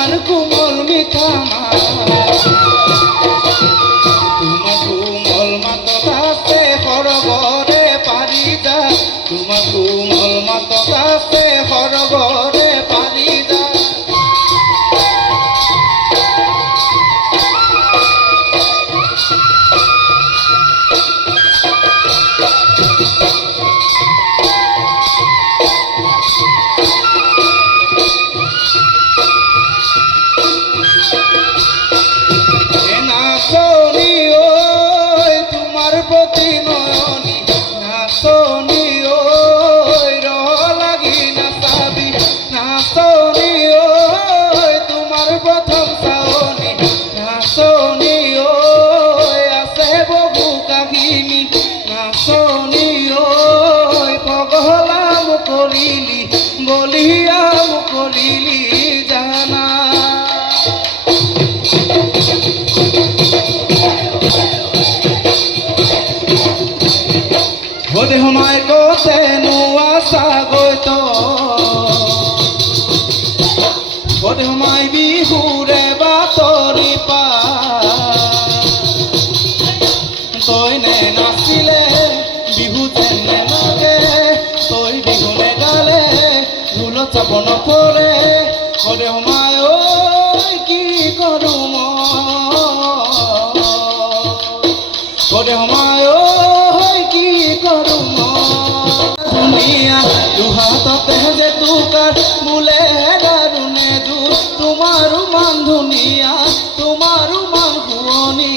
তোমাৰ কোমল মিঠা তোমাৰ কোমল মাতত আছে সৰগৰে পাৰি যা তোমাৰ কোমল মাতত আছে সৰগৰে পাৰি যা বলিয়া মুকলিলি জানা বদে সোমাই কতে নোয়াছা গৈত বদে সোমাই বিহুৰে বাতৰি পা তই নে নাচিলে বিহু যেনে লাগে তই বিহু নেগালে ঢোলত চাব নপৰে বদে সোমাই ঐ কি কৰো বদে সোমাই ঐ কি কৰো ধুনীয়া দুহাততে যে তোকাৰ বোলে দাৰুণে দূৰ তোমাৰো মান ধুনীয়া তোমাৰো মান শুৱনি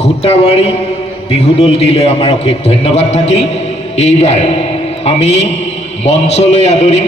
খুটাবাড়ি বিহু দলটিলৈ আমাৰ অশেষ ধন্যবাদ থাকিল। এইবাৰ আমি মঞ্চলৈ আদৰিম